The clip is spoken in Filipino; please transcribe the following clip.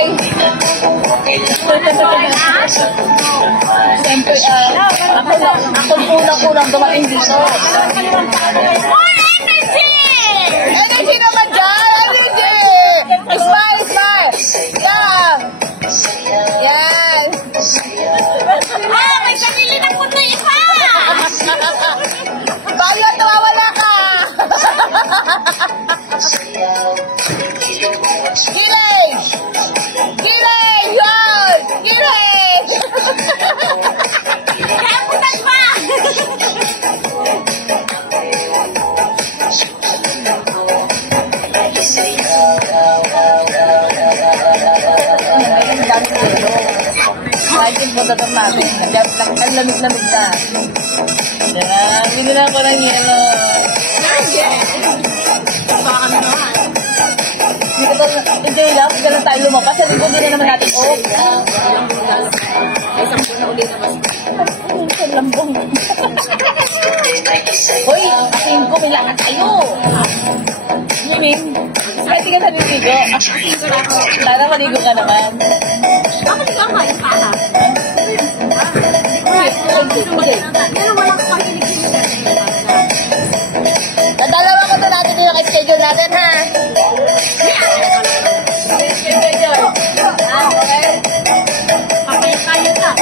guys. Siyempre, ako unang-unang dumating dito. More energy! Energy naman dyan! Energy! Smile, smile! Yeah! Yan! May sarili ng mundo iba! Bayo, nawawala ka! Kilig! Kilig! Yun! Kilig! Kamutan pa! Imagine po tatang natin. Ang lamig-lamig na. Yan. Bili na ako ng yelo. Hindi lang. Hindi lang tayo lumapas. Sa linggo din na naman natin. Oh. Isang buwan na uli naman. Ang lambong. Hoy, asin ko. Kailangan tayo. Yiming. Kahit ka sa niligo. Sana maligo ka naman. Bakit ikaw kain pa? Nadalawa ko na natin yung schedule natin, ha? Schedule. Okay. Kapay tayo ka.